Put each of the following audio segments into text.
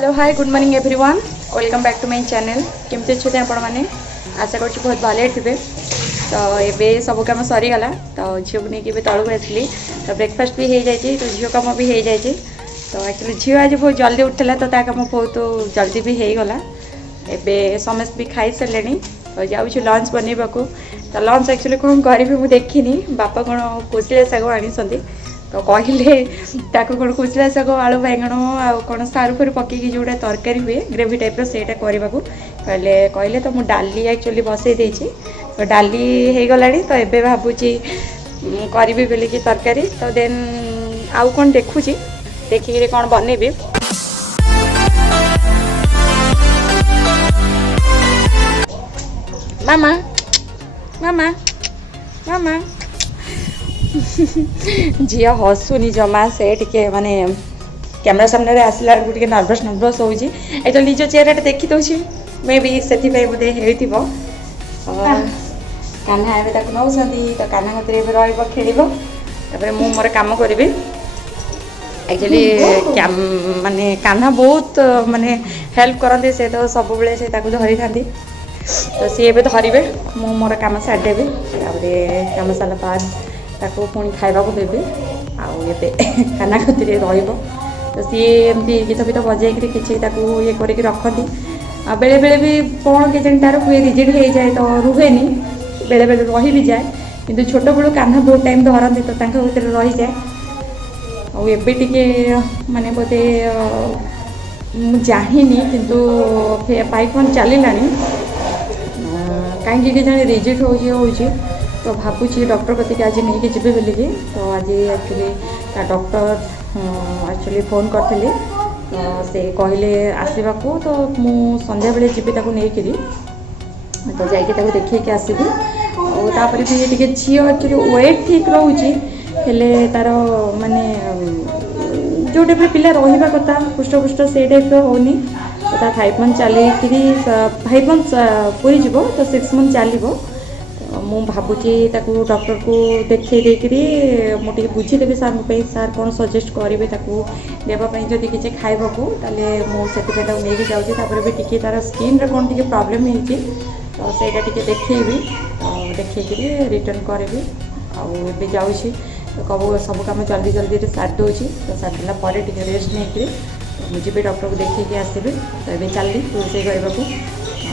Hello hi good morning everyone welcome back to my channel केमती अच्छे आपण मैंने आशा कर बहुत भले थे तो ये सब कम सरीगला तो झील को नहीं तलू आसली तो ब्रेकफास्ट भी हो जाए तो झील कम भी हो जाए तो एक्चुअली झील आज बहुत जल्दी उठला तो कम बहुत जल्दी भी होगला एवं समस्त भी खाई सारे तो जाऊँ लंच बनवा को तो लंच एक्चुअली कौन करी मुझे देखनी बापा कौन कोचिला शाग आनी तो कहले कौन कुचला शाग आलू बैगण आउ सारू फरू पकईकि जोटा तरकारी हुए ग्रेवी टाइप रहा कहले कहले तो मुझे डाली एक्चुअली बसई देती तो डाली हो गला तो एबे भावुची करी बोलिकी तरकारी तो देन आउ कौन देखुची देखिए कौन बनैबी मामा मामा मामा झी हसुनी जमा से टे माने कैमरा सामने आसला टे नर्भस नर्भस हो निज चेहरा देखी दूसरी मे भी से बोधे हो कान्हा एवं नौ तो कान्हा कत खेल मु मोर कम करी एक्चुअली माने कान्हा बहुत माने हेल्प करते से तो सब बेले से धरी था तो सी ए धरवे मु मोर कम सारिदेवी कम सारा बाद ताको पुणी खाइबा को देवी आए कान्हा कति तो सी एमती गीत फीत बजे किसी ये करके रखती बेले बेले भी कौन के तार हुए रिजिड हो जाए तो रुहे बेले बेले रही भी जाए किंतु छोट बड़ू कान्हा बहुत टाइम धरती तो भर रही जाए आए माने बोधे जानी किंतु पाइपन चलला कहीं जाने रिजिड हो तो भावुची डॉक्टर कति आज नहीं जी बोलिकी तो आज एक्चुअली डॉक्टर एक्चुअली फोन करते तो से कहले आसवा को तो मु संध्या बेले जी नहीं तो जाकि देखिए आसबी और भी झी एक्चुअली वेट ठीक रोचे हेले तार माने जो टाइप पिला रहा कथा पुष्टपुष्ट से टाइप होनी तो 5 मंथ चली 5 मंथ पूरी जीव तो 6 मंथ चलो मु भावुची डॉक्टर को देखी मुझे बुझीदेवी सार सार कौन सजेस्ट करेंगे देवाई जदि किसी खाइबा को मुझे नहीं जाऊँगी भी टी तार स्किन कौन टी प्रॉब्लम होती तो सहीटा टी देखी देखी रिटर्न करी आए जाऊँगी तो कब सब कम जल्दी जल्दी सारी दूसरी तो सारा पर रेस्ट नहीं मुझे भी डॉक्टर को देखिए आसबि तो ये चलि रोषे करने को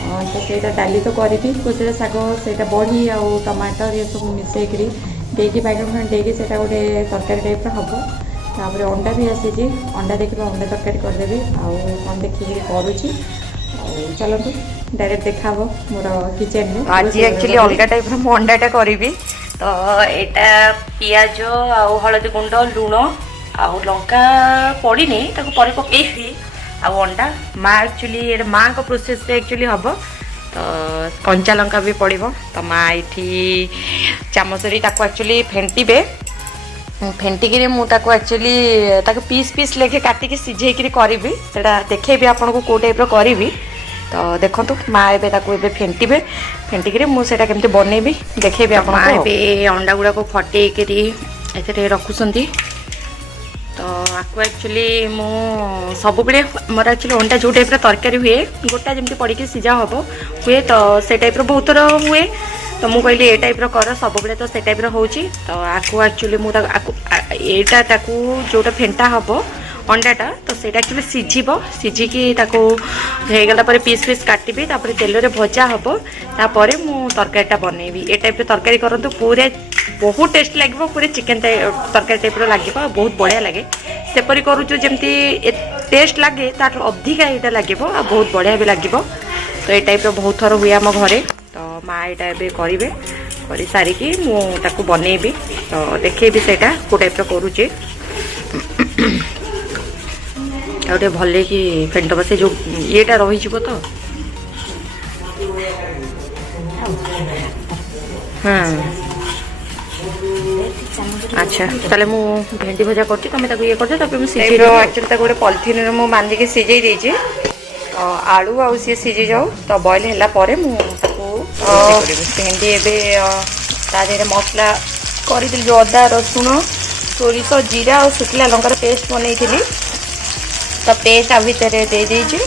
तो सहीटा डाली तो करी कोचरा शाग से बड़ी आउ टमाटर ये सब मिसेकरी देकी बैगन देकी से गोटे तरकारी टाइप हम तापर अंडा भी आसी अंडा देखिए अंडा तरकारी करदेवी आउ कौन देखिए करुँची चलते डायरेक्ट देखा मोर किचन में आज एक्चुअली अलग टाइप अंडाटा करी तो यहाँ पियाज आउ हलदी गुंड लुण आउ लंका पड़ी पर पकई आउ अंडा माँ एक्चुअली माँ को प्रोसेस एक्चुअली हम तो कंचा लंका भी पड़ो तो माँ ये चामचरी एक्चुअली फेंटे फेंटिकी मुझे एक्चुअली पीस पीस लेखे काटिकी सिझेकी करी से देखेबी आपन को कौ टाइप करी तो देखो माँ एवं फेंटे फेंटिकी मुझे केमती बनैबी देखेबी आप अंडा गुड़ा को फटेकरी रखुंट तो आपको एक्चुअली मु सब बड़े मोर एक्चुअली अंडा जो टाइप तरकारी हुए गोटा जमी पड़ी सीझा हम हुए तो से टाइप बहुत थर हुए तो मुझे कहली ए टाइप कर सब बड़े तो से टाइप हो तो आपको एक्चुअली मुझा जोटा फेंटा हम अंडाटा तो सहीटा एक्चुअली सिझब सिझिकी होगला पीस पीस काटबी तेल रे भजा हम तापर मु तरकारीटा बनैबी ए टाइप तरकारी करूँ पूरा बहुत टेस्ट लगे पूरे चिकेन तरकारी टाइप लगे बहुत बढ़िया लगे सेपरी करूँ जमती टेस्ट लगे ताठ अधिका यहाँ लगे बहुत बढ़िया भी लगे तो ये टाइप बहुत थर हुए आम घरे तो माँ यहाँ करेंगे कर सारिकी मुझे बनैबी तो देखेबी से कौ टाइप करुचे आउटे भले कि फेंटब से जो येटा रही तो हाँ अच्छा ताले मु भेंडी भजा करती तुम ये करते एक्चुअली गोटे पॉलिथिन में मुझे बांधिकी सिझे देती तो आलू आउ सी सिझी जाऊ तो बॉयल है भेंडी एवं मसला कर जो अदा रसुण सोरिष जीरा और शुखला लंकार पेस्ट बनई तो पेस्ट आ भितर दे देजी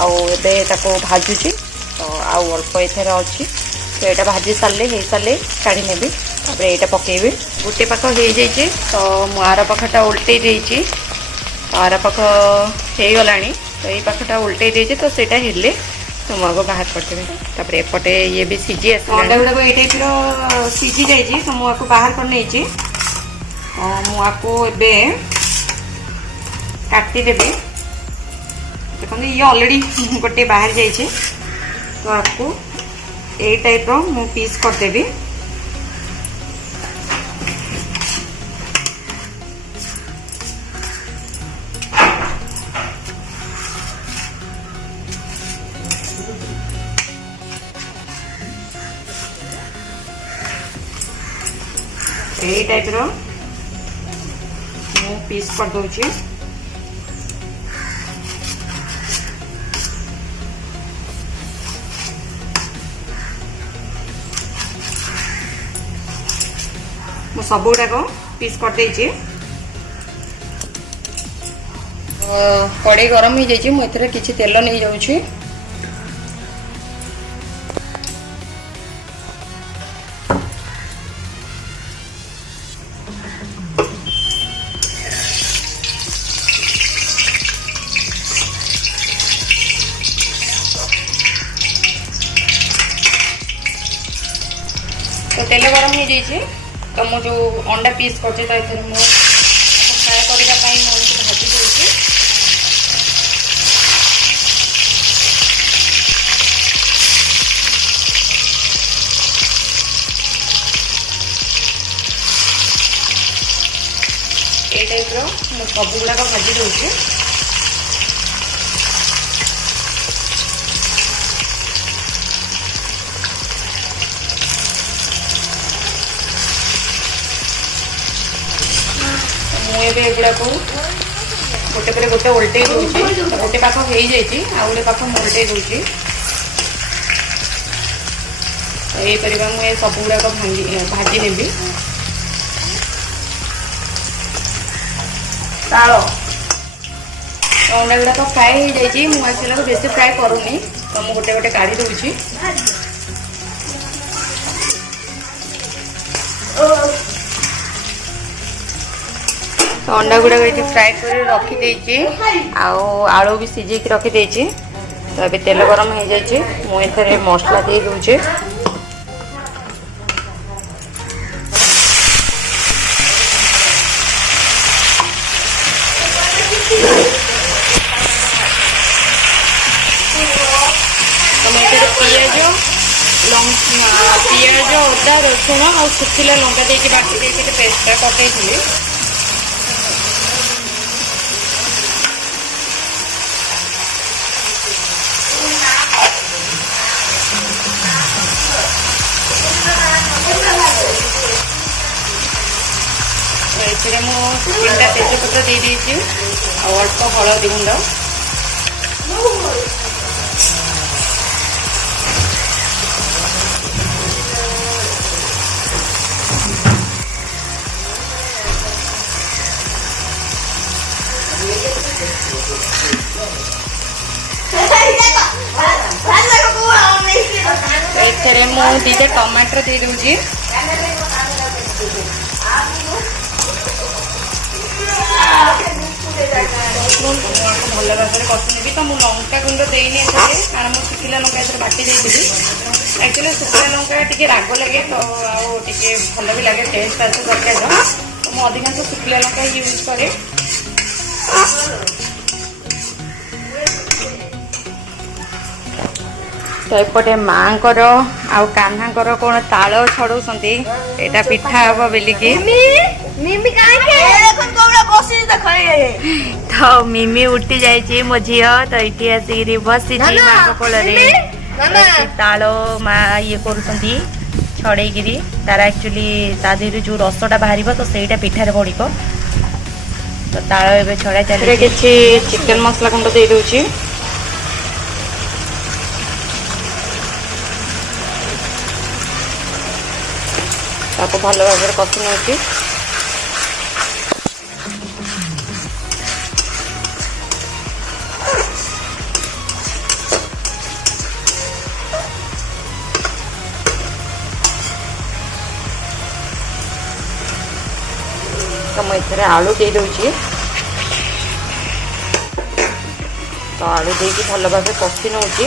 आबे भाजुची तो आउ अल्प एथर अच्छी तो यहाँ भाजी सारे हो सारे काढ़ी नेबी तापर यहाँ पकेबी गोटे पाख हो जाइए तो मु आर पाखटा उल्टे देती आर पाख हो गला तो ये पाखटा उल्टे देती तो सेटा हेले तो मुझे बाहर करदेवी तापर एपटे ये भी सीझी आस अंडा गुड़ाक ये टाइप सीझी जाइए तो मुझे बाहर कर नहीं मुझे काटिदेवी देखो ये ऑलरेडी गोटे बाहर जाइए तो आपको ये टाइप मु पीस करदेवी यही टाइप मु पीस कर दूची मु सब गुड़ाक पीस कर देची कड़े गरम हो जाइए मुझे किसी तेल नहीं जाऊँ तो तेल गरम हो जाइए तो मु जो अंडा पीस करते तो ये मुझे फ्राए करने मुझे भाजी दूसरी ये टाइप मुझे सब गुड़ाक भाजी दूसरी मुझे एगुड़ाक गोटे पर गोटे उल्टे दूसरी गोटे पाख हो जाइए आ गोटे पाख उल्टे दूसरी यहीपर मुझे सब गुड़ाक भाजी नेबी ताल अंडा गुड़ाक फ्राए हो जाइए मुझे बेसी फ्राए करूनी तो मुझे गोटे गोटे काढ़ी दूसरी तो अंडा गुड़ाक ये फ्राए कर रखी आलू भी सीझे रखी तो अभी तेल गरम हो जाइए मुझे मसला दे दूचे पियाज अदा रसुण आ सुखिला लंका देके बाटी देके पेस्टा कटई ये तीन तेजपत्र दे देती अल्प हलदी गुंड दीटा टमाटर दे दूची भल भाव कषुनी तो मुझे लंका गुंड देनी कारण मुझे शुखिला लंका बाटी देती एक्चुअली शुखिला लंका टी राग लगे तो आगे भल भी लगे टेस्ट आसे तरकार तो मुझे अधिकांश शुखिला लंका यूज करे तो एपटे माँ आउ कान्हा कौन ताल छड़ौ यहाँ पिठा हम बेलिकी तो मिमी उठी जाइए मो झी तो ये आसिक बसी माँ कोल ताल माँ ये कर छड़े तार एक्चुअली ता देहर जो रसटा बाहर तो सहीटा पिठार पड़ तो ताल ए छड़ा चलिए किसी चिकेन मसला गुंड दे दूची भल भाव कषि नौची ଏଥିରେ ଆଳୁ ଦେଇ ଦେଉଛି। ତ ଆଳୁ ଦେଇକି ଭଲ ଭାବେ କଷି ନେଉଛି।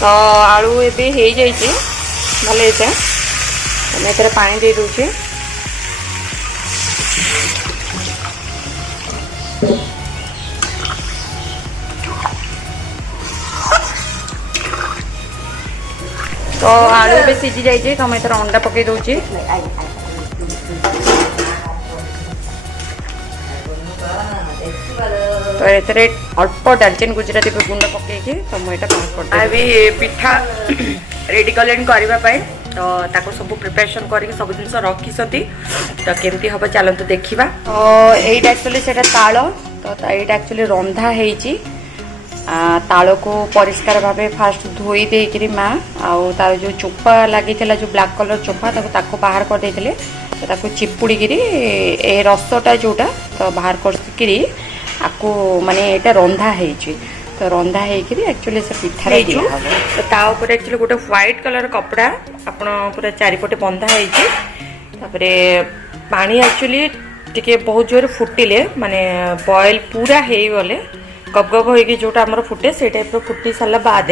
ତ ଆଳୁ ଏବେ ହେଇଯାଇଛି ଭଲ ହେଇছে। ଆମେ ଏଥିରେ ପାଣି ଦେଇ ଦେଉଛି। तो आलू भी सीझी जाइए तो मैं अंडा पकई दूची। तो ये अल्प डालचीन गुजराती गुंड पकईकी तो मुझे अभी पिठा रेडी कले करने तो ताको सब प्रिपरेशन करके सब जिन रखी तो केमती हम चलते देखा। तो यहीटा एक्चुअली से ताल तो यहाँ एक्चुअली रंधा है। ताल को परिष्कार भाव फास्ट धोई देकरी माँ आउ तार जो चोपा लगी जो ब्लैक कलर चोपा ताको बाहर कर देते तो चिपुड़ी ए रसटा जोटा तो बाहर करी आपको माने ये रंधा है। तो रंधा होकर एक्चुअली से पिठा तो तापर एक्चुअली गोटे व्हाइट कलर कपड़ा आप पूरा चारिपटे बंधा होपर पानी एक्चुअली टिके बहुत जोर फुटिले माने बॉयल पूरा हो गले गप गप हो जोटा आमर फुटे से टाइप फुटी सारा बाद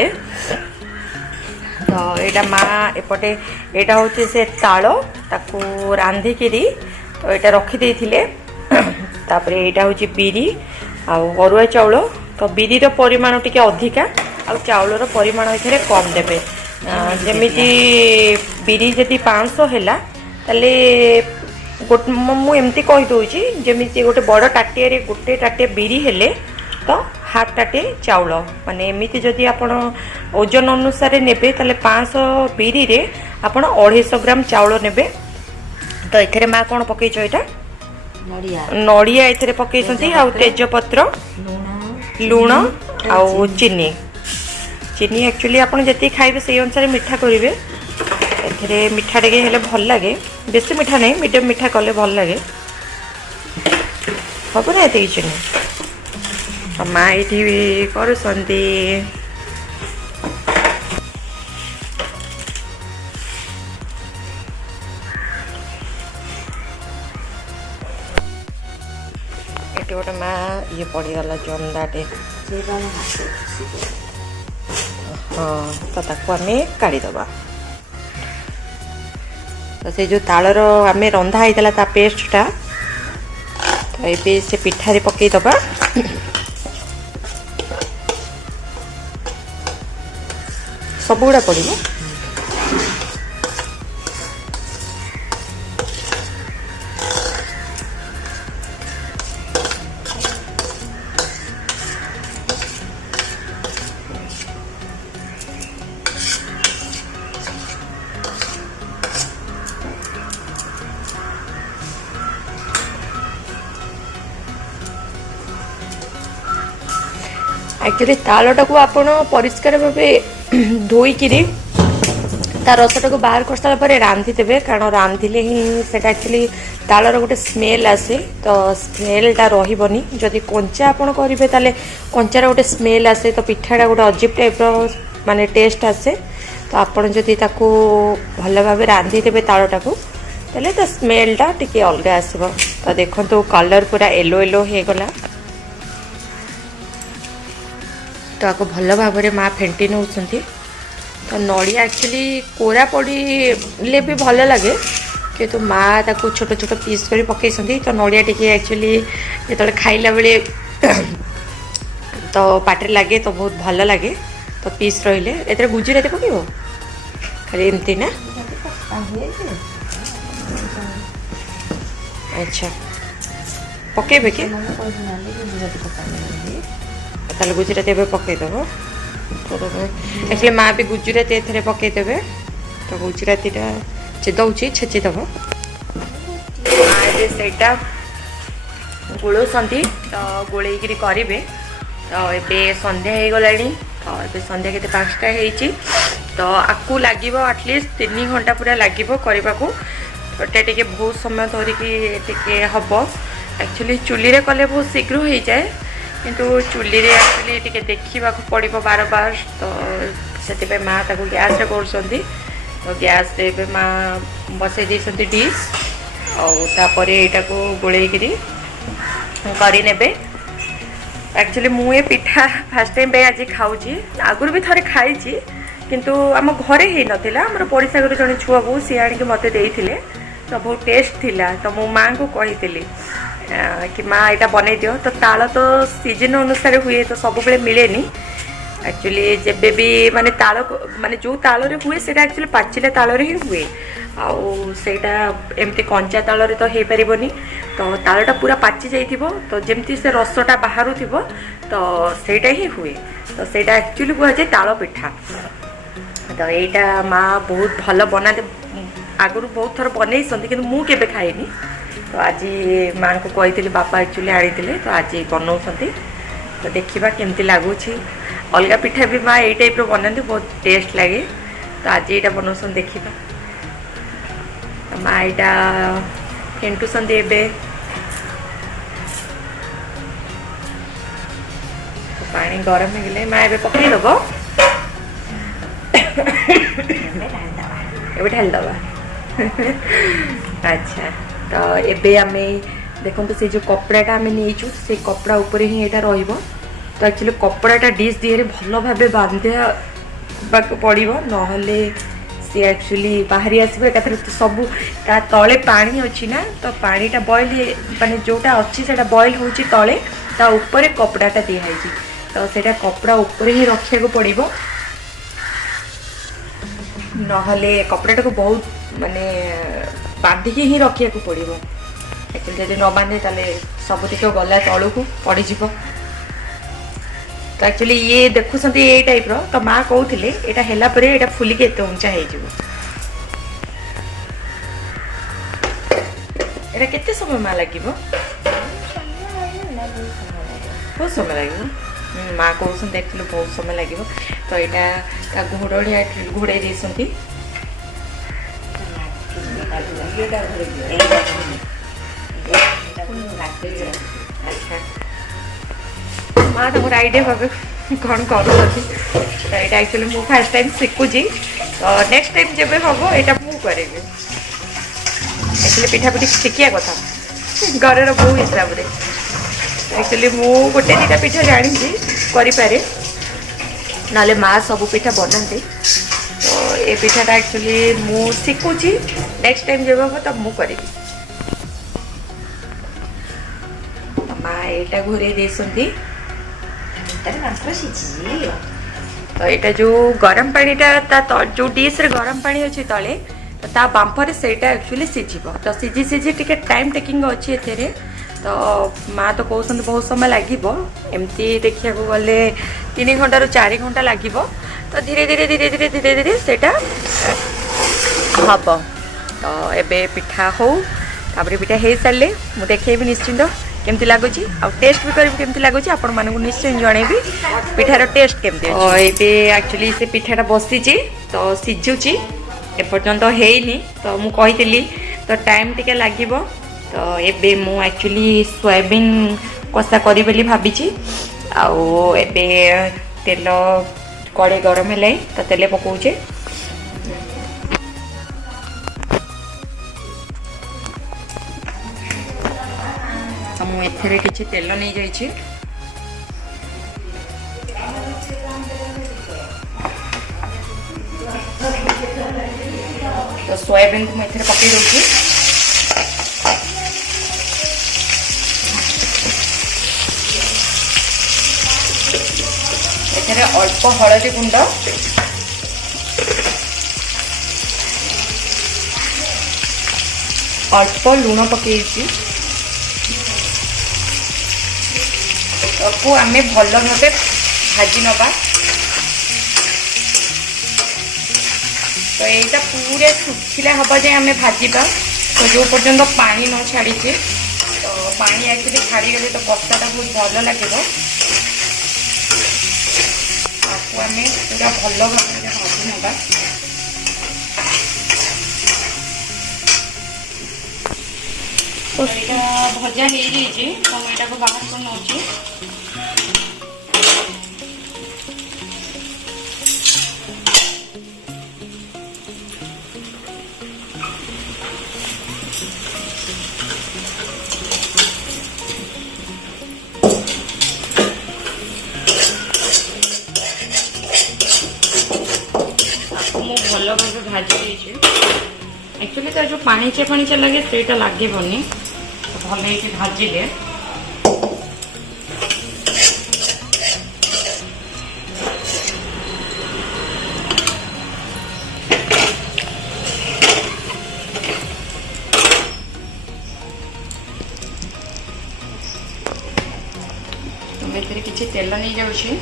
तो यहाँ माँ एपटे यहाँ हूँ से ताल ताकू रांधिकी तो यहाँ रखी तापर यहाँ हूँ बिरी आरुआ चाउल तो बिरी परिमाण टिके अधिका आ चाउलर परिमाण ये कम देवे। जमीती बिरी जदि 500 है ताले मुझे कहीदे जमी गोटे बड़ टाटिया गोटे टाटिया बिरी हेले तो हाफ टाटे चाउल माने एमती जदि आपण ओजन अनुसार नेबे ताले 500 बिरी रे आपण 250 ग्राम चाउल नेबे। तो एथरे माँ कौन पकईछ एटा नड़िया एथरे पकईछंती आ तेजपत्र लुण आउ चीनी चीनी एक्चुअली आपण जति खाइबे से अनुसार मीठा करिवे। एथरे मीठा टिके हेले भल लागे बेसी मीठा नहीं मीडियम मीठा कले भल लागे हबो ना एते किछ नहीं। माँ ये कर गोटे माँ ये पड़गला जंदाटे हाँ तो ताको आम काढ़ीदबा। तो से जो तालर आम रंधा होता ता पेस्टा तो ये से पिठारे पकईदबा। सब गुड़ा पड़ो एक्चुअली तालटा को आपण परिष्कार भाव धोईकी रसटा को बाहर कर सारा रांधि देवे कारण रांधिले ही से एक्चुअली तालर गोटे स्मेल आसे तो स्मेलटा रही जदि कंचा आपड़ करेंगे ताले कंचार गोटे स्मेल आसे तो पिठाटा गोटे अजीब टाइप माने टेस्ट आसे। तो आपड़ जदि ताको भल भाव रांधि देवे तालटा को ताले तो स्मेलटा टिके अलग आसब। तो देखो कलर पूरा येलो येलो हो गला तो आपको भल भाव माँ फेंटी नौ। तो नड़िया एक्चुअली कोरा पड़े भी भल लगे कि तो माँ ताको छोट छोट पीस कर पकई तो नड़िया टिके एक्चुअली जो खाइला बेले तो पाटे लगे तो बहुत भल लगे। तो पीस रहिले ए गुजराती पकड़ खाली एमती ना अच्छा पकेबे कि ताले गुजराती पकईदेव। तो एक्चुअली माँ भी गुजराती एथे पकईदेवे तो गुजरातीटा दौची छेचिदेव। माँ सेटा गोलौसंती तो गोलैकि करेंगे। तो ये संध्या हो गला तो ये संध्या के 5टा होती तो आपको लगे आटलिस्ट 3 घंटा पूरा लगे करने को। तो ये बहुत समय धरिकी हम एक्चुअली चुली रे कले बहुत शीघ्र हो जाए किंतु चुली रे एक्चुअली टिके देखा पड़ो बार बार तो से माँ गैस कर तो गैस रे माँ बसई दे डिश आउे यहाँ को गोलैकि करे एक्चुअली मुझे पिठा फास्ट टाइम पे आज खाऊँ आगुरी भी थे खाई किंतु आम घरे ही नाला आम पड़ोसा घर जड़े छुआ बो सी आनिक मत देते तो बहुत टेस्ट थिला तो मो माँ को कही कि माँ यहाँ बनई दियो तो ताल तो सीजन अनुसार हुए तो सब बेले मिले एक्चुअली जब भी माने ताल माने जो ताल रे हुए सेटा एक्चुअली पाचिला ताल रे ही हुए आउ सेटा एमती कंचा ताल रे तो हे परिबनी तो तालटा पूरा पाची जाइथिबो तो जेमती से रसटा बाहरु थिबो तो सेटा ही हुए तो सेटा एक्चुअली हुआ जे ताल पिठा तो एटा माँ बहुत भल बना आगुरी बहुत थर बनई सन्ती कि मु केबे खाइनी तो आज माँ को कही बापा एक्चुअली आनी तो आज बनाऊँ तो देखा केमती लगुच अलग पिठा भी माँ यही टाइप बनाती बहुत टेस्ट लगे तो आज यहाँ बनाऊँ देखा माँ यहाँ फेंटुंट ए पानी गरम हो गले माँ ए पकईदब ए ढालदबा अच्छा तो एबे आमे देखो से जो कपड़ाटा आमे नहींचु से कपड़ा ऊपर ही यहाँ रहिबो तो एक्चुअली कपड़ाटा डिश दिए भल भाव बांधा पड़ो नहले सी एक्चुअली बाहरी आसो एक सब ता तले पानी अच्छी ना तो पानीटा बॉयल माने जोटा अच्छी से बॉयल हो तले ता ऊपर कपड़ाटा दिखाई तो सेटा कपड़ा ऊपर ही रखा पड़ो नहले कपड़ाटा को बहुत माने बांधिकी ही रखा पड़ो एक्चुअली जब न बांधे ताले सबुतिक गला तलू को पड़ तो एक्चुअली ये देखुं ये टाइप तो माँ कहते यहाँ है यहाँ फुलिक एत उंचा होटा केते समय माँ लगे बहुत समय लगे माँ कहते एक्चुअली बहुत समय लगे तो यहाँ घोड़िया घोड़े दे माँ तुम आइडिया भाव कौन कर एक्चुअली मुझे फास्ट टाइम शिखुची तो नेक्स्ट टाइम जब हम यहाँ मुझे करी एक्चुअली पिठा पिठी शिखिया कथा घर बो हिसाब से एक्चुअली मु गोटे दुटा पिठा जानी करे ना माँ सब पिठा बनाते तो ये पिठाटा एक्चुअली मु शिखुची नेक्स्ट टाइम जब हम तब मुझे करी माँ यहाँ घोरे दे तो यहाँ जो गरम पानीटा जो डिश रे गरम पानी अच्छी तले तो ता बांफरे सेटा एक्चुअली सीझिब तो सीझी सीझी टिके टाइम टेकिंग अच्छी एथे तो माँ तो कहते बहुत समय लगे एमती देखा गले 3 घंटा रू 4 घंटा लगे तो धीरे धीरे धीरे धीरे धीरे धीरे सेटा हम तो एबे पिठा हो तापर पिठा हो सारे मुझे देखेबी निश्चिंत केमती लगुच आ टेस्ट भी करी केमती लगुच आपण मानू निश्चय जनइबी पिठार टेस्ट केमती ये एक्चुअली से पिठाटा बसी तो सीझुची एपर्यंत हैनी तो मु कही तो टाइम टिके लगे तो एबे मु एक्चुअली सोयाबीन कषा करी बोली भाभी आउ एबे तेल कड़े गरम है तो तेल पकाउचे मुझे किसी तेल नहीं जाइए तो सोयाबीन को मुझे पकई दूसरी अल्प हलदी गुंड अल्प लुण पकई को आम भल भाव भाजी नवा तो यहाँ पूरा सुखिला हम जाए आम भाजवा तो जो पर्यंत पानी न छाड़ी तो पानी एक्चुअली छाड़ी गले तो कषाटा बहुत भल लगे आपको आम पूरा भल भाव भाजी नवा तो यहाँ भजा हो तो यहाँ को बाहर कर नौ भाव भाजी देइछे एक्चुअली तार जो पाणीचिया लगे सेटा लगे बनी तो भल भाजिले किसी तेल नहीं जाऊँगी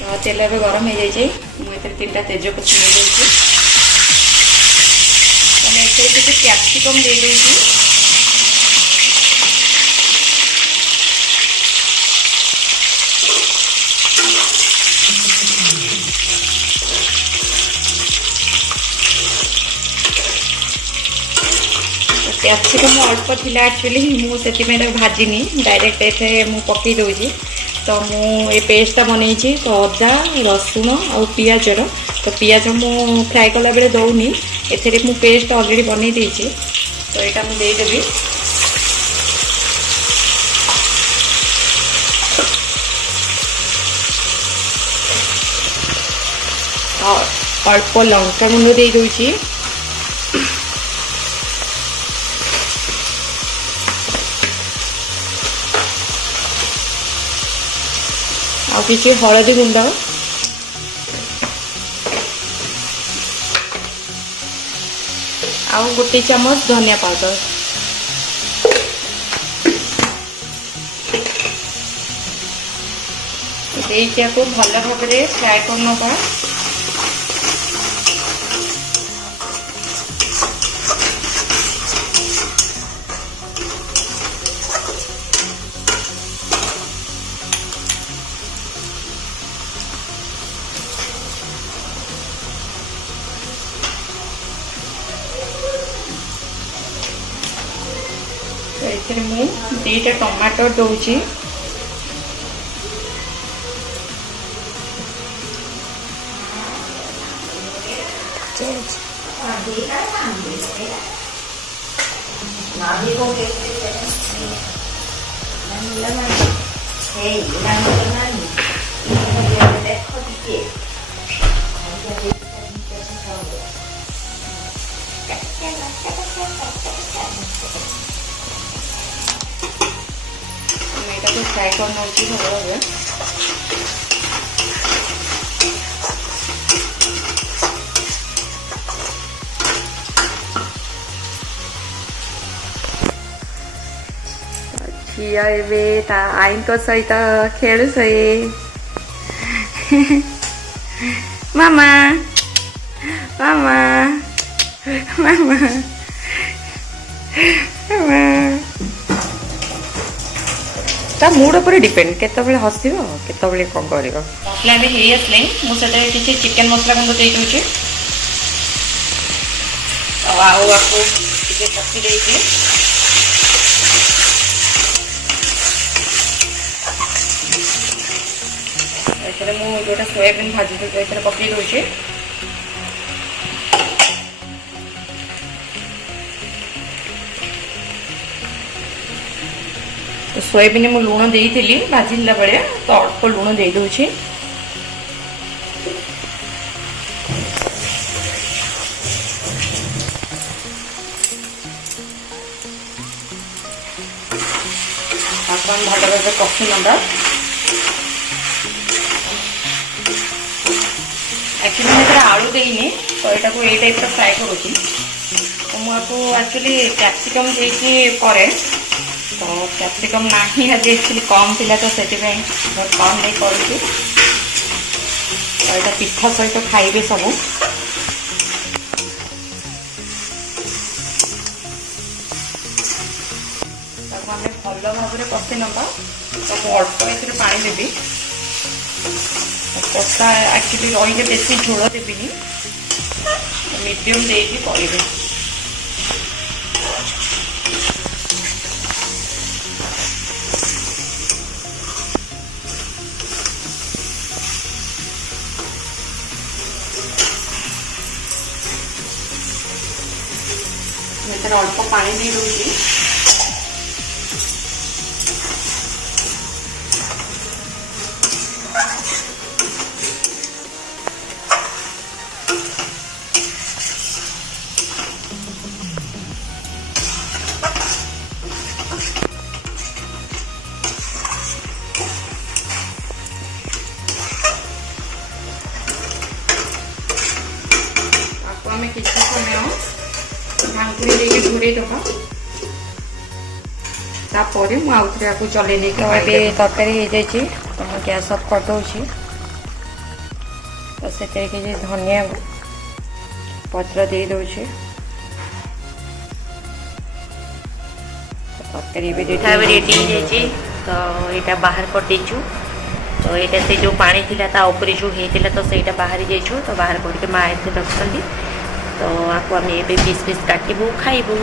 तो तेल ए गरम हो जाए मुझे 3टा तेजपत्र नहीं किसी कैप्सिकम दे दूँगी कैप्सिकम अल्प थिला एक्चुअली मुझे भाजिनी डायरेक्ट ये मुझे पकई दूसरी तो मुझे पेस्टा बनई तो अदा रसुण और पियाजर तो पियाज मु फ्राए कला बेले दौनी ए मु पेस्ट ऑलरेडी बनई देछि तो यहाँ मुझे देदेवी अल्प लंका गुंड दे दूसरी और किसी हलदी गुंड आउ गोटे चम्मच धनिया पाउडर को भल भाव फ्राए करना तो ये मुझे 2टा टमाटर दूची फ्राए करना भल भाव झील ए आई सहित खेलु मामा मामा मामा ता मूड पर डिपेंड केतबेले हसब केतबेले कौन कर मसला भी हो आसले मुझे किसी चिकेन मसला गुंड दे दूचे आपको पकई देती मुझे सोयाबीन भाजी पकई दूचे तो सोयाबीन में लुण देती भाजिला बेले तो अल्प लुण दे दूची भल भाव कषि नंदा एक्चुअली मैं आलू देनी तो यहाँ को टाइप फ्राए करुँची तो मुझे एक्चुअली कैप्सिकम देकी करे तो कैप्सिकम ना ही आज एक्चुअली कम थी तो से कम नहीं करुँगी तो यहाँ पिठा सहित खाइबे सब आम भल भाव कषि नवा तो अल्प ये पानी देवी कषा एक्चुअली रही बेसी झोल देवी मीडियम देकी करेंगे अल्प पानी दे दूसरी ढाकुरी देके घोड़े दबा तापर मु आउथरे आपको चले नहीं तो अबे तरकारी हो जाइए तो मैं गैस ऑफ कर दूची तो से धनिया पत्र दे दूची तरकारी भी रेडी हो जाइए तो यहाँ बाहर कर देचु तो यहाँ से जो पानी थिला ता ऊपर जो होता तो सहीटा बाहरी जाइछु तो बाहर करके माँ एत रखी तो आपको आम ए पीस पीस काटबू खाइबू।